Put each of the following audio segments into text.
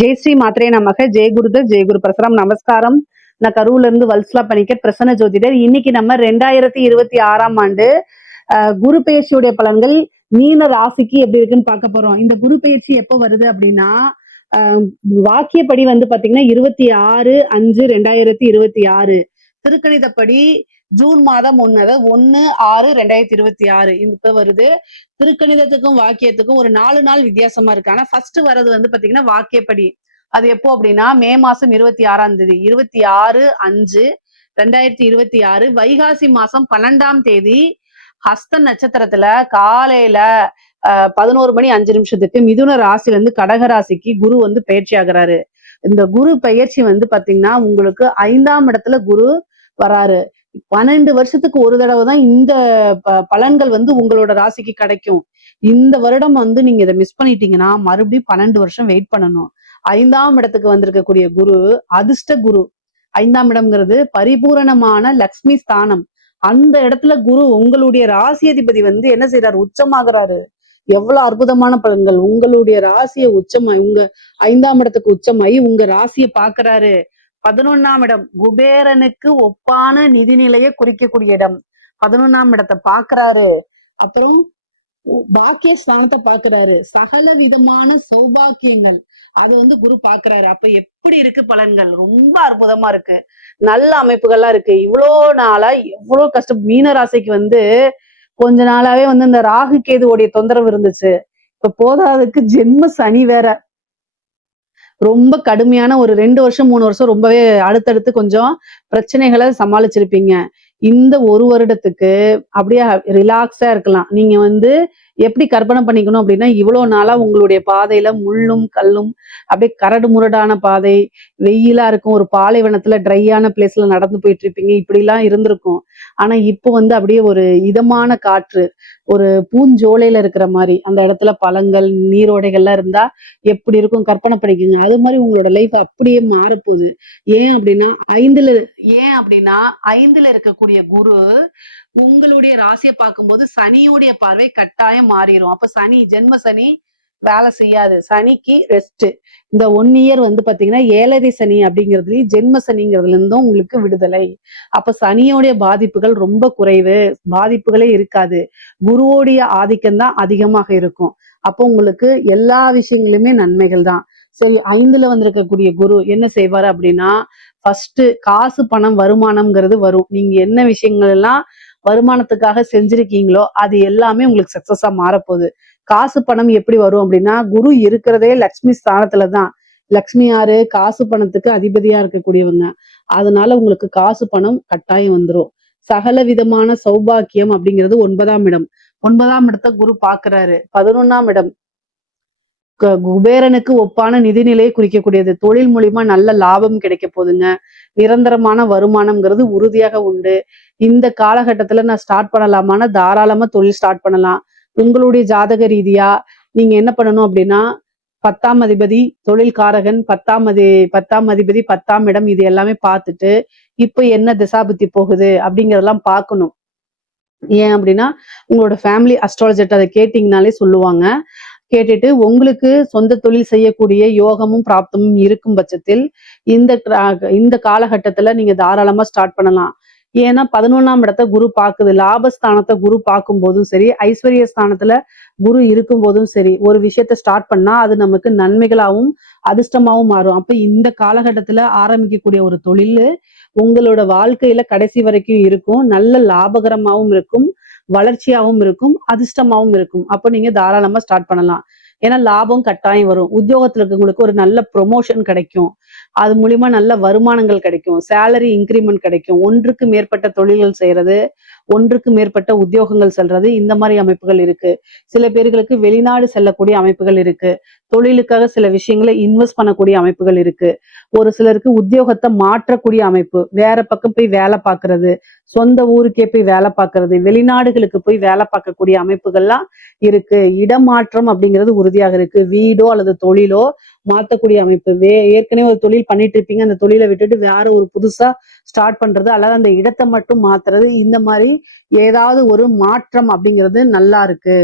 ஜெய் ஸ்ரீ மாத்ரே நமக. ஜெய் குருதர், ஜெய் குரு பிரசரம். நமஸ்காரம். நான் கரூர்ல இருந்து வல்சலா பணிக்கர், பிரசன்ன ஜோதிடர். இன்னைக்கு நம்ம 2026ஆம் ஆண்டு குரு பெயர்ச்சியுடைய பலன்கள் மீன ராசிக்கு எப்படி இருக்குன்னு பார்க்க போறோம். இந்த குரு பெயர்ச்சி எப்போ வருது அப்படின்னா, வாக்கியப்படி வந்து பாத்தீங்கன்னா 26/5/2026, திருக்கணிதப்படி ஜூன் மாதம் 1/6/2026 இப்ப வருது. திருக்கணிதத்துக்கும் வாக்கியத்துக்கும் ஒரு 4 நாள் வித்தியாசமா இருக்கு. ஆனா ஃபர்ஸ்ட் வர்றது வந்து பாத்தீங்கன்னா வாக்கியப்படி. அது எப்போ அப்படின்னா மே மாசம் 26ஆம் தேதி, 26/5/2026, வைகாசி மாசம் 12ஆம் தேதி ஹஸ்த நட்சத்திரத்துல காலையில 11:05 மிதுன ராசில இருந்து கடக ராசிக்கு குரு வந்து பயிற்சி ஆகுறாரு. இந்த குரு பயிற்சி வந்து பாத்தீங்கன்னா உங்களுக்கு 5ஆம் இடத்துல குரு வராரு. 12 வருஷத்துக்கு ஒரு தடவை தான் இந்த பலன்கள் வந்து உங்களோட ராசிக்கு கிடைக்கும். இந்த வருடம் வந்து நீங்க இதை மிஸ் பண்ணிட்டீங்கன்னா மறுபடியும் 12 வருஷம் வெயிட் பண்ணணும். 5ஆம் இடத்துக்கு வந்திருக்கக்கூடிய குரு அதிர்ஷ்ட குரு. 5ஆம் இடம்ங்கிறது பரிபூரணமான லக்ஷ்மி ஸ்தானம். அந்த இடத்துல குரு உங்களுடைய ராசி அதிபதி வந்து என்ன செய்யறாரு? உச்சமாகிறாரு. எவ்வளவு அற்புதமான பலன்கள்! உங்களுடைய ராசியை உச்சமாய் உங்க 5ஆம் இடத்துக்கு உச்சமாயி உங்க ராசியை பாக்குறாரு. 11ஆம் இடம் குபேரனுக்கு ஒப்பான நிதிநிலையை குறிக்கக்கூடிய இடம். 11ஆம் இடத்தை பாக்குறாரு. அப்புறம் பாக்கிய ஸ்தானத்தை பாக்குறாரு. சகல விதமான சௌபாக்கியங்கள் அது வந்து குரு பாக்குறாரு. அப்ப எப்படி இருக்கு பலன்கள்? ரொம்ப அற்புதமா இருக்கு. நல்ல அமைப்புகள்லாம் இருக்கு. இவ்வளோ நாளா எவ்வளவு கஷ்டம். மீன ராசிக்கு வந்து கொஞ்ச நாளாவே வந்து இந்த ராகு கேதுவோடைய தொந்தரவு இருந்துச்சு. இப்ப போதாதுக்கு ஜென்ம சனி வேற. ரொம்ப கடுமையான ஒரு 2 வருஷம் 3 வருஷம் ரொம்பவே அடுத்தடுத்து கொஞ்சம் பிரச்சனைகளை சமாளிச்சிருப்பீங்க. இந்த ஒரு வருடத்துக்கு அப்படியே ரிலாக்ஸா இருக்கலாம். நீங்க வந்து எப்படி கற்பனை பண்ணிக்கணும் அப்படின்னா, இவ்வளவு நாளா உங்களுடைய பாதையில முள்ளும் கல்லும் அப்படியே கரடு முரடான பாதை, வெயிலா இருக்கும், ஒரு பாலைவனத்துல ட்ரையான பிளேஸ்ல நடந்து போயிட்டு இருப்பீங்க. இப்படிலாம் இருந்திருக்கும். ஆனா இப்போ வந்து அப்படியே ஒரு இதமான காற்று, ஒரு பூஞ்சோலையில இருக்கிற மாதிரி, அந்த இடத்துல பழங்கள் நீரோடைகள்லாம் இருந்தா எப்படி இருக்கும் கற்பனை பண்ணிக்கோங்க. அது மாதிரி உங்களோட லைஃப் அப்படியே மாறப்போகுது. ஏன் அப்படின்னா ஐந்துல இருக்கக்கூடிய குரு உங்களுடைய ராசியை பார்க்கும்போது சனியுடைய பார்வை கட்டாயம் மாறிடும். அப்ப சனி ஜென்ம சனி வேலை செய்யாது. சனிக்கு ரெஸ்ட். இந்த 1 இயர் வந்து பாத்தீங்கன்னா 7ரை சனி அப்படிங்கிறதுலயும் ஜென்ம சனிங்கிறதுல இருந்தும் உங்களுக்கு விடுதலை. அப்ப சனியோடைய பாதிப்புகள் ரொம்ப குறைவு, பாதிப்புகளே இருக்காது. குருவோடைய ஆதிக்கம் தான் அதிகமாக இருக்கும். அப்போ உங்களுக்கு எல்லா விஷயங்களுமே நன்மைகள் தான். சரி, 5ல வந்திருக்கக்கூடிய குரு என்ன செய்வாரு அப்படின்னா, ஃபர்ஸ்ட் காசு பணம் வருமானம்ங்கிறது வரும். நீங்க என்ன விஷயங்கள் எல்லாம் வருமானத்துக்காக செஞ்சிருக்கீங்களோ அது எல்லாமே உங்களுக்கு சக்சஸா மாறப்போகுது. காசு பணம் எப்படி வரும் அப்படின்னா, குரு இருக்கிறதே லக்ஷ்மி ஸ்தானத்துலதான். லக்ஷ்மி யாரு? காசு பணத்துக்கு அதிபதியா இருக்கக்கூடியவங்க. அதனால உங்களுக்கு காசு பணம் கட்டாயம் வந்துடும். சகல விதமான சௌபாக்கியம் அப்படிங்கிறது 9ஆம் இடம். 9ஆம் இடத்தை குரு பாக்குறாரு. 11ஆம் இடம் குபேரனுக்கு ஒப்பான நிதிநிலையை குறிக்கக்கூடியது. தொழில் மூலியமா நல்ல லாபம் கிடைக்க போகுதுங்க. நிரந்தரமான வருமானம்ங்கிறது உறுதியாக உண்டு. இந்த காலகட்டத்துல நான் ஸ்டார்ட் பண்ணலாமான்னா தாராளமா தொழில் ஸ்டார்ட் பண்ணலாம். உங்களுடைய ஜாதக ரீதியா நீங்க என்ன பண்ணணும் அப்படின்னா, 10ஆம் அதிபதி தொழில்காரகன், 10ஆம் அதிபதி 10ஆம் இடம், இது எல்லாமே பார்த்துட்டு இப்ப என்ன திசாபுத்தி போகுது அப்படிங்கறதெல்லாம் பார்க்கணும். ஏன் அப்படின்னா உங்களோட ஃபேமிலி அஸ்ட்ராலஜர்ட்ட அதை கேட்டீங்கனாலே சொல்லுவாங்க. கேட்டுட்டு உங்களுக்கு சொந்த தொழில் செய்யக்கூடிய யோகமும் பிராப்தமும் இருக்கும் பட்சத்தில் இந்த காலகட்டத்துல நீங்க தாராளமா ஸ்டார்ட் பண்ணலாம். ஏன்னா 11ஆம் இடத்தை குரு பாக்குது. லாபஸ்தானத்தை குரு பார்க்கும் போதும் சரி, ஐஸ்வர்ய ஸ்தானத்துல குரு இருக்கும் போதும் சரி, ஒரு விஷயத்த ஸ்டார்ட் பண்ணா அது நமக்கு நன்மைகளாகவும் அதிர்ஷ்டமாவும் மாறும். அப்ப இந்த காலகட்டத்துல ஆரம்பிக்கக்கூடிய ஒரு தொழில் உங்களோட வாழ்க்கையில கடைசி வரைக்கும் இருக்கும். நல்ல லாபகரமாகவும் இருக்கும், வளர்ச்சியாகவும் இருக்கும், அதிர்ஷ்டமாகவும் இருக்கும். அப்ப நீங்க தாராளமா ஸ்டார்ட் பண்ணலாம். ஏன்னா லாபம் கட்டாயம் வரும். உத்தியோகத்துல இருக்கவங்களுக்கு ஒரு நல்ல ப்ரொமோஷன் கிடைக்கும். அது மூலியமா நல்ல வருமானங்கள் கிடைக்கும். சேலரி இன்கிரிமெண்ட் கிடைக்கும். ஒன்றுக்கு மேற்பட்ட தொழில்கள் செய்யறது, ஒன்றுக்கு மேற்பட்ட உத்தியோகங்கள் செல்றது, இந்த மாதிரி அமைப்புகள் இருக்கு. சில பேர்களுக்கு வெளிநாடு செல்லக்கூடிய அமைப்புகள் இருக்கு. தொழிலுக்காக சில விஷயங்களை இன்வெஸ்ட் பண்ணக்கூடிய அமைப்புகள் இருக்கு. ஒரு சிலருக்கு உத்தியோகத்தை மாற்றக்கூடிய அமைப்பு, வேற பக்கம் போய் வேலை பார்க்கறது, சொந்த ஊருக்கே போய் வேலை பார்க்கறது, வெளிநாடுகளுக்கு போய் வேலை பார்க்கக்கூடிய அமைப்புகள்லாம் இருக்கு. இடமாற்றம் அப்படிங்கிறது உறுதியாக இருக்கு. வீடோ அல்லது தொழிலோ மாத்தக்கூடிய அமைப்பு. ஏற்கனவே ஒரு தொழில் பண்ணிட்டு இருப்பீங்க, அந்த தொழிலை விட்டுட்டு வேற ஒரு புதுசா ஸ்டார்ட் பண்றது அல்லது அந்த இடத்தை மட்டும் மாத்துறது, இந்த மாதிரி ஏதாவது ஒரு மாற்றம் அப்படிங்கிறது நல்லா இருக்கு.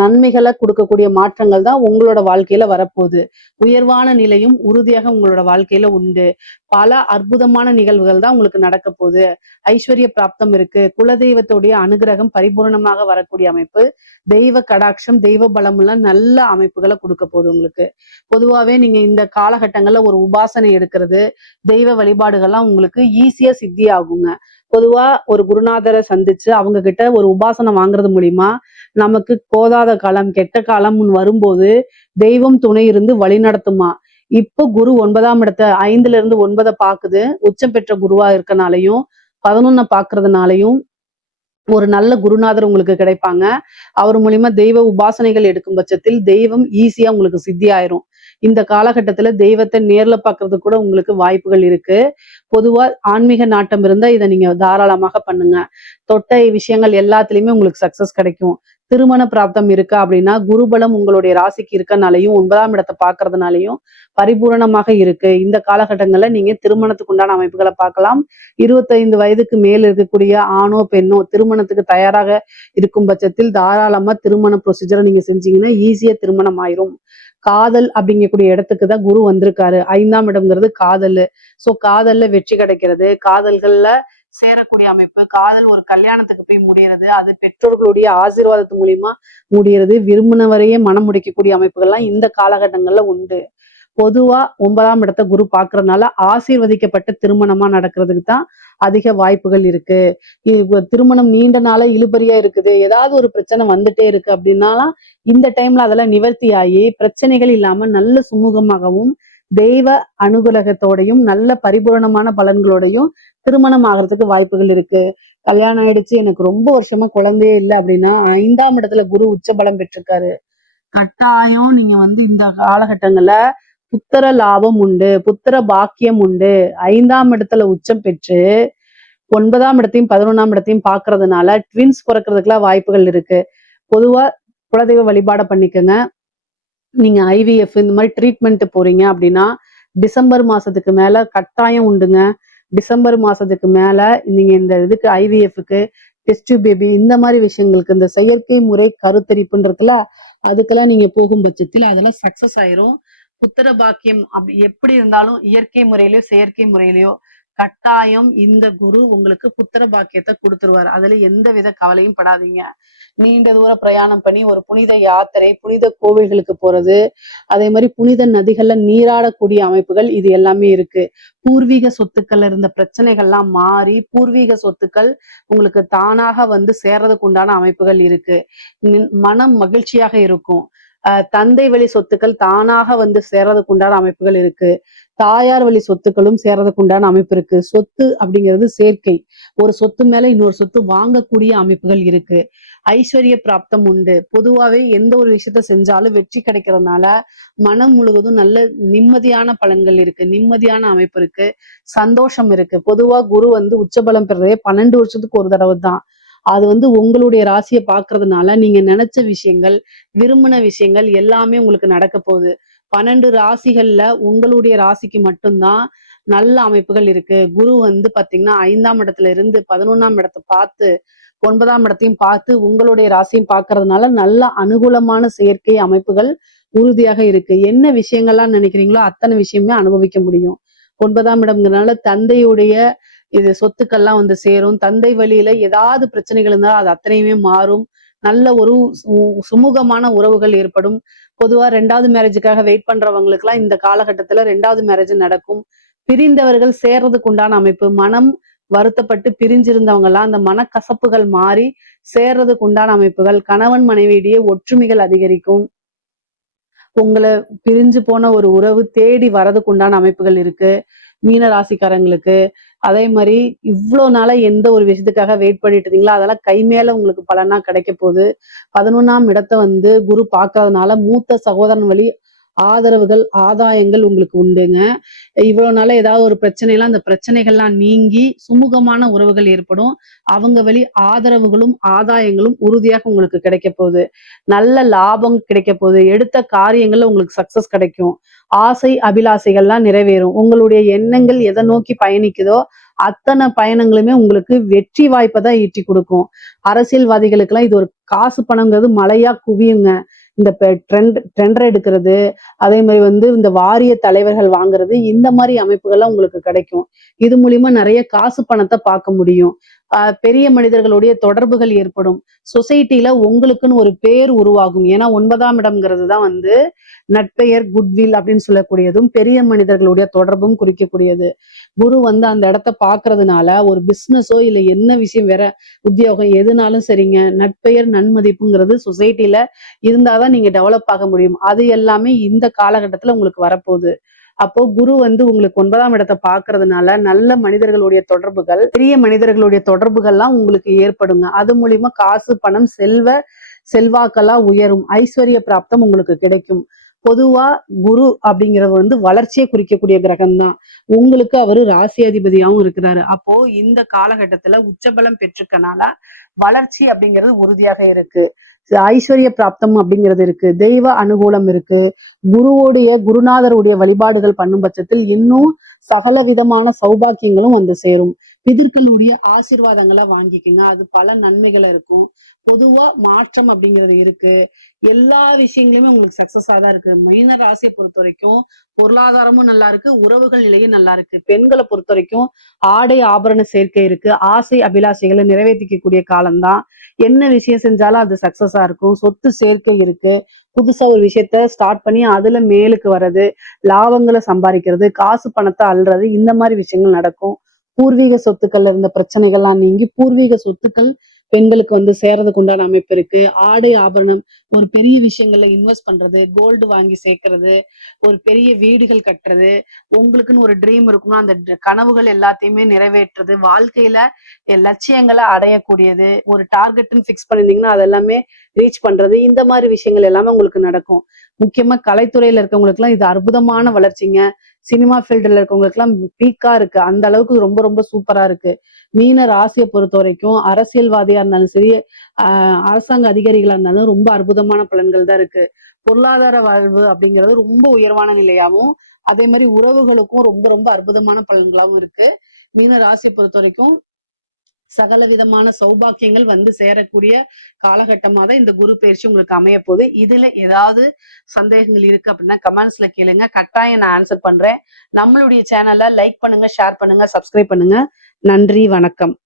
நன்மைகளை கொடுக்கக்கூடிய மாற்றங்கள் தான் உங்களோட வாழ்க்கையில வரப்போகுது. உயர்வான நிலையும் உறுதியாக உங்களோட வாழ்க்கையில உண்டு. பல அற்புதமான நிகழ்வுகள் தான் உங்களுக்கு நடக்க போகுது. ஐஸ்வர்ய பிராப்தம் இருக்கு. குலதெய்வத்துடைய அனுகிரகம் பரிபூரணமாக வரக்கூடிய அமைப்பு. தெய்வ கடாட்சம், தெய்வ பலமுள்ள நல்ல அமைப்புகளை கொடுக்க போகுது உங்களுக்கு. பொதுவாவே நீங்க இந்த காலகட்டங்கள்ல ஒரு உபாசனை எடுக்கிறது, தெய்வ வழிபாடுகள்லாம் உங்களுக்கு ஈஸியா சித்தி ஆகுங்க. பொதுவா ஒரு குருநாதரை சந்திச்சு அவங்க கிட்ட ஒரு உபாசனம் வாங்குறது மூலியமா நமக்கு போதாத காலம், கெட்ட காலம்னு வரும்போது தெய்வம் துணை இருந்து வழி நடத்துமா. இப்போ குரு 9ஆம் இடத்தை 5ல இருந்து 9 பாக்குது. உச்சம் பெற்ற குருவா இருக்கனாலையும் 11 பாக்குறதுனாலையும் ஒரு நல்ல குருநாதர் உங்களுக்கு கிடைப்பாங்க. அவர் மூலியமா தெய்வ உபாசனைகள் எடுக்கும் பட்சத்தில் தெய்வம் ஈஸியா உங்களுக்கு சித்தி ஆயிரும். இந்த காலகட்டத்துல தெய்வத்தை நேர்ல பார்க்கறதுக்கு கூட உங்களுக்கு வாய்ப்புகள் இருக்கு. பொதுவா ஆன்மீக நாட்டம் இருந்தா இதை நீங்க தாராளமாக பண்ணுங்க. தொட்ட விஷயங்கள் எல்லாத்துலயுமே உங்களுக்கு சக்சஸ் கிடைக்கும். திருமண பிராப்தம் இருக்கா அப்படின்னா குருபலம் உங்களுடைய ராசிக்கு இருக்கனாலையும் 9ஆம் இடத்தை பார்க்கறதுனாலையும் பரிபூரணமாக இருக்கு. இந்த காலகட்டங்கள்ல நீங்க திருமணத்துக்கு உண்டான அமைப்புகளை பார்க்கலாம். 25 வயதுக்கு மேல் இருக்கக்கூடிய ஆணோ பெண்ணோ திருமணத்துக்கு தயாராக இருக்கும் பட்சத்தில் தாராளமா திருமண ப்ரொசீஜரை நீங்க செஞ்சீங்கன்னா ஈஸியா திருமணம் ஆயிரும். காதல் அப்படிங்கக்கூடிய இடத்துக்கு தான் குரு வந்திருக்காரு. 5ஆம் இடம்ங்கிறது காதல். சோ காதல்ல வெற்றி கிடைக்கிறது, காதல்கள்ல சேரக்கூடிய அமைப்பு, காதல் ஒரு கல்யாணத்துக்கு போய் முடியறது, அது பெற்றோர்களுடைய ஆசீர்வாதத்து மூலியமா முடியறது, விரும்பினவரையே மனம் முடிக்கக்கூடிய அமைப்புகள்லாம் இந்த காலகட்டங்கள்ல உண்டு. பொதுவா 9ஆம் இடத்தை குரு பாக்குறதுனால ஆசீர்வதிக்கப்பட்ட திருமணமா நடக்கிறதுக்கு தான் அதிக வாய்ப்புகள் இருக்கு. திருமணம் நீண்ட நாளா இழுபறியா இருக்குது, ஏதாவது ஒரு பிரச்சனை வந்துட்டே இருக்கு அப்படின்னாலாம் இந்த டைம்ல அதெல்லாம் நிவர்த்தி ஆகி பிரச்சனைகள் இல்லாம நல்ல சுமூகமாகவும் தெய்வ அனுகிரகத்தோடையும் நல்ல பரிபூரணமான பலன்களோடையும் திருமணம் ஆகிறதுக்கு வாய்ப்புகள் இருக்கு. கல்யாணம் ஆயிடுச்சு, எனக்கு ரொம்ப வருஷமா குழந்தையே இல்லை அப்படின்னா 5ஆம் இடத்துல குரு உச்ச பலம் பெற்றிருக்காரு. கட்டாயம் நீங்க இந்த காலகட்டங்கள்ல புத்திர லாபம் உண்டு, புத்திர பாக்கியம் உண்டு. 5ஆம் இடத்துல உச்சம் பெற்று 9ஆம் இடத்தையும் 11ஆம் இடத்தையும் பாக்குறதுனால ட்வின்ஸ் பிறக்கிறதுக்குலாம் வாய்ப்புகள் இருக்கு. பொதுவா குலதெய்வ வழிபாட பண்ணிக்கோங்க. நீங்க ஐவிஎஃப் இந்த மாதிரி ட்ரீட்மெண்ட் போறீங்க அப்படின்னா டிசம்பர் மாசத்துக்கு மேல கட்டாயம் உண்டுங்க. டிசம்பர் மாசத்துக்கு மேல நீங்க இந்த இதுக்கு ஐவிஎஃப்க்கு டெஸ்ட் பேபி இந்த மாதிரி விஷயங்களுக்கு இந்த செயற்கை முறை கருத்தரிப்புன்றதுல அதுக்கெல்லாம் நீங்க போகும் பட்சத்தில் அதெல்லாம் சக்சஸ் ஆயிரும். புத்திர பாக்கியம் அப்படி எப்படி இருந்தாலும் இயற்கை முறையிலயோ செயற்கை முறையிலயோ கட்டாயம் இந்த குரு உங்களுக்கு புத்திர பாக்கியத்தை கொடுத்துருவாரு. அதுல எந்த வித கவலையும் படாதீங்க. நீண்ட தூர பிரயாணம் பண்ணி ஒரு புனித யாத்திரை, புனித கோவில்களுக்கு போறது, அதே மாதிரி புனித நதிகள்ல நீராடக்கூடிய அமைப்புகள் இது எல்லாமே இருக்கு. பூர்வீக சொத்துக்கள்ல இருந்த பிரச்சனைகள்லாம் மாறி பூர்வீக சொத்துக்கள் உங்களுக்கு தானாக சேர்றதுக்கு உண்டான அமைப்புகள் இருக்கு. மனம் மகிழ்ச்சியாக இருக்கும். தந்தை வழி சொத்துக்கள் தானாக சேர்றதுக்கு உண்டான அமைப்புகள் இருக்கு. தாயார் வழி சொத்துக்களும் சேர்றதுக்கு உண்டான அமைப்பு இருக்கு. சொத்து அப்படிங்கிறது சேர்க்கை. ஒரு சொத்து மேல இன்னொரு சொத்து வாங்கக்கூடிய அமைப்புகள் இருக்கு. ஐஸ்வர்ய பிராப்தம் உண்டு. பொதுவாவே எந்த ஒரு விஷயத்த செஞ்சாலும் வெற்றி கிடைக்கிறதுனால மனம் முழுவதும் நல்ல நிம்மதியான பலன்கள் இருக்கு, நிம்மதியான அமைப்பு இருக்கு, சந்தோஷம் இருக்கு. பொதுவா குரு உச்சபலம் பெறதே 12 வருஷத்துக்கு ஒரு தடவை தான். அது உங்களுடைய ராசியை பாக்குறதுனால நீங்க நினைச்ச விஷயங்கள், விரும்பின விஷயங்கள் எல்லாமே உங்களுக்கு நடக்க போகுது. 12 ராசிகள்ல உங்களுடைய ராசிக்கு மட்டும்தான் நல்ல அமைப்புகள் இருக்கு. குரு பாத்தீங்கன்னா 5ஆம் இடத்துல இருந்து 11ஆம் இடத்தை பார்த்து 9ஆம் இடத்தையும் பார்த்து உங்களுடைய ராசியும் பார்க்கறதுனால நல்ல அனுகூலமான செயற்கை அமைப்புகள் உறுதியாக இருக்கு. என்ன விஷயங்கள்லாம் நினைக்கிறீங்களோ அத்தனை விஷயமே அனுபவிக்க முடியும். 9ஆம் இடம்ங்கிறதுனால தந்தையுடைய இது சொத்துக்கள்லாம் சேரும். தந்தை வழியில ஏதாவது பிரச்சனைகள் இருந்தாலும் அது அத்தனையுமே மாறும். நல்ல ஒரு சுமூகமான உறவுகள் ஏற்படும். பொதுவா 2வது மேரேஜுக்காக வெயிட் பண்றவங்களுக்கு எல்லாம் இந்த காலகட்டத்துல 2வது மேரேஜ் நடக்கும். பிரிந்தவர்கள் சேர்றதுக்கு உண்டான அமைப்பு, மனம் வருத்தப்பட்டு பிரிஞ்சிருந்தவங்க எல்லாம் அந்த மனக்கசப்புகள் மாறி சேர்றதுக்கு உண்டான அமைப்புகள், கணவன் மனைவியிடையே ஒற்றுமைகள் அதிகரிக்கும். உங்களை பிரிஞ்சு போன ஒரு உறவு தேடி வரதுக்கு உண்டான அமைப்புகள் இருக்கு மீன ராசிக்காரங்களுக்கு. அதே மாதிரி இவ்வளவு நாளா எந்த ஒரு விஷயத்துக்காக வெயிட் பண்ணிட்டு இருந்தீங்களோ அதெல்லாம் கை மேல உங்களுக்கு பலனா கிடைக்க போகுது. 11ஆம் இடத்தை குரு பார்க்கறதுனால மூத்த சகோதரன் வழி ஆதரவுகள், ஆதாயங்கள் உங்களுக்கு உண்டுங்க. இவ்வளவு நாள ஏதாவது ஒரு பிரச்சனைலாம் அந்த பிரச்சனைகள்லாம் நீங்கி சுமூகமான உறவுகள் ஏற்படும். அவங்க வழி ஆதரவுகளும் ஆதாயங்களும் உறுதியாக உங்களுக்கு கிடைக்க போகுது. நல்ல லாபம் கிடைக்க போகுது. எடுத்த காரியங்கள்ல உங்களுக்கு சக்சஸ் கிடைக்கும். ஆசை அபிலாசைகள்லாம் நிறைவேறும். உங்களுடைய எண்ணங்கள் எதை நோக்கி பயணிக்குதோ அத்தனை பயணங்களுமே உங்களுக்கு வெற்றி வாய்ப்பை தான் ஈட்டி கொடுக்கும். அரசியல்வாதிகளுக்கு எல்லாம் இது ஒரு காசு பணங்கிறது மழையா குவியுங்க. இந்த டெண்டர் எடுக்கிறது, அதே மாதிரி இந்த வாரிய தலைவர்கள் வாங்குறது, இந்த மாதிரி அமைப்புகள்லாம் உங்களுக்கு கிடைக்கும். இது மூலியமா நிறைய காசு பணத்தை பார்க்க முடியும். பெரிய மனிதர்களுடைய தொடர்புகள் ஏற்படும். சொசைட்டில உங்களுக்குன்னு ஒரு பேர் உருவாகும். ஏன்னா 9ஆம் இடம்ங்கிறது தான் நட்பெயர், குட்வில் அப்படின்னு சொல்லக்கூடியதும், பெரிய மனிதர்களுடைய தொடர்பும் குறிக்கக்கூடியது. குரு அந்த இடத்த பாக்குறதுனால ஒரு பிசினஸோ இல்ல என்ன விஷயம் வேற உத்தியோகம் எதுனாலும் சரிங்க, நட்பெயர் நன்மதிப்புங்கிறது சொசைட்டில இருந்தாதான் நீங்க டெவலப் ஆக முடியும். அது எல்லாமே இந்த காலகட்டத்துல உங்களுக்கு வரப்போகுது. அப்போ குரு உங்களுக்கு 9ஆம் இடத்தை பாக்குறதுனால நல்ல மனிதர்களுடைய தொடர்புகள், பெரிய மனிதர்களுடைய தொடர்புகள்லாம் உங்களுக்கு ஏற்படுங்க. அது மூலியமா காசு, பணம், செல்வாக்கெல்லாம் உயரும். ஐஸ்வர்ய பிராப்தம் உங்களுக்கு கிடைக்கும். பொதுவா குரு அப்படிங்கிறது வளர்ச்சியை குறிக்கக்கூடிய கிரகம் தான். உங்களுக்கு அவரு ராசி அதிபதியாவும் இருக்கிறாரு. அப்போ இந்த காலகட்டத்துல உச்சபலம் பெற்றுக்கனால வளர்ச்சி அப்படிங்கிறது உறுதியாக இருக்கு. ஐஸ்வர்ய பிராப்தம் அப்படிங்கிறது இருக்கு. தெய்வ அனுகூலம் இருக்கு. குருநாதருடைய வழிபாடுகள் பண்ணும் பட்சத்தில் இன்னும் சகல விதமான சௌபாக்கியங்களும் சேரும். பிதர்களுடைய ஆசீர்வாதங்களை வாங்கிக்கங்க. அது பல நன்மைகளை இருக்கும். பொதுவா மாற்றம் அப்படிங்கிறது இருக்கு. எல்லா விஷயங்களுமே உங்களுக்கு சக்சஸா தான் இருக்கு. மீன ராசியை பொறுத்த வரைக்கும் பொருளாதாரமும் நல்லா இருக்கு, உறவுகள் நிலையும் நல்லா இருக்கு. பெண்களை பொறுத்த வரைக்கும் ஆடை ஆபரண சேர்க்கை இருக்கு. ஆசை அபிலாஷைகளை நிறைவேற்றிக்கக்கூடிய காலம்தான். என்ன விஷயம் செஞ்சாலும் அது சக்சஸா இருக்கும். சொத்து சேர்க்கை இருக்கு. புதுசா ஒரு விஷயத்த ஸ்டார்ட் பண்ணி அதுல மேலுக்கு வர்றது, லாபங்களை சம்பாதிக்கிறது, காசு பணத்தை அள்ளுறது, இந்த மாதிரி விஷயங்கள் நடக்கும். பூர்வீக சொத்துக்கள்ல இருந்த பிரச்சனைகள்லாம் நீங்கி பூர்வீக சொத்துக்கள் பெண்களுக்கு சேர்றதுக்கு உண்டான அமைப்பு இருக்கு. ஆடை ஆபரணம், ஒரு பெரிய விஷயங்கள்ல இன்வெஸ்ட் பண்றது, கோல்டு வாங்கி சேர்க்கறது, ஒரு பெரிய வீடுகள் கட்டுறது, உங்களுக்குன்னு ஒரு ட்ரீம் இருக்கும்னா அந்த கனவுகள் எல்லாத்தையுமே நிறைவேற்றுறது, வாழ்க்கையில லட்சியங்களை அடையக்கூடியது, ஒரு டார்கெட்னு ஃபிக்ஸ் பண்ணிருந்தீங்கன்னா அதெல்லாமே ரீச் பண்றது, இந்த மாதிரி விஷயங்கள் எல்லாமே உங்களுக்கு நடக்கும். முக்கியமா கலைத்துறையில இருக்கவங்களுக்கு எல்லாம் இது அற்புதமான வளர்ச்சிங்க. சினிமா ஃபீல்டுல இருக்கவங்களுக்கு எல்லாம் பீக்கா இருக்கு. அந்த அளவுக்கு ரொம்ப ரொம்ப சூப்பரா இருக்கு. மீன ராசியை பொறுத்த வரைக்கும் அரசியல்வாதியா இருந்தாலும் சரி, அரசாங்க அதிகாரிகளா இருந்தாலும் ரொம்ப அற்புதமான பலன்கள் தான் இருக்கு. பொருளாதார வாழ்வு அப்படிங்கிறது ரொம்ப உயர்வான நிலையாவும், அதே மாதிரி உறவுகளுக்கும் ரொம்ப ரொம்ப அற்புதமான பலன்களாகவும் இருக்கு. மீன ராசியை பொறுத்த வரைக்கும் சகல விதமான சௌபாக்கியங்கள் சேரக்கூடிய காலகட்டமா தான் இந்த குரு பயிற்சி உங்களுக்கு அமைய போகுது. இதுல ஏதாவது சந்தேகங்கள் இருக்கு அப்படின்னா கமெண்ட்ஸ்ல கேளுங்க, கட்டாயம் நான் ஆன்சர் பண்றேன். நம்மளுடைய சேனலை லைக் பண்ணுங்க, ஷேர் பண்ணுங்க, சப்ஸ்கிரைப் பண்ணுங்க. நன்றி, வணக்கம்.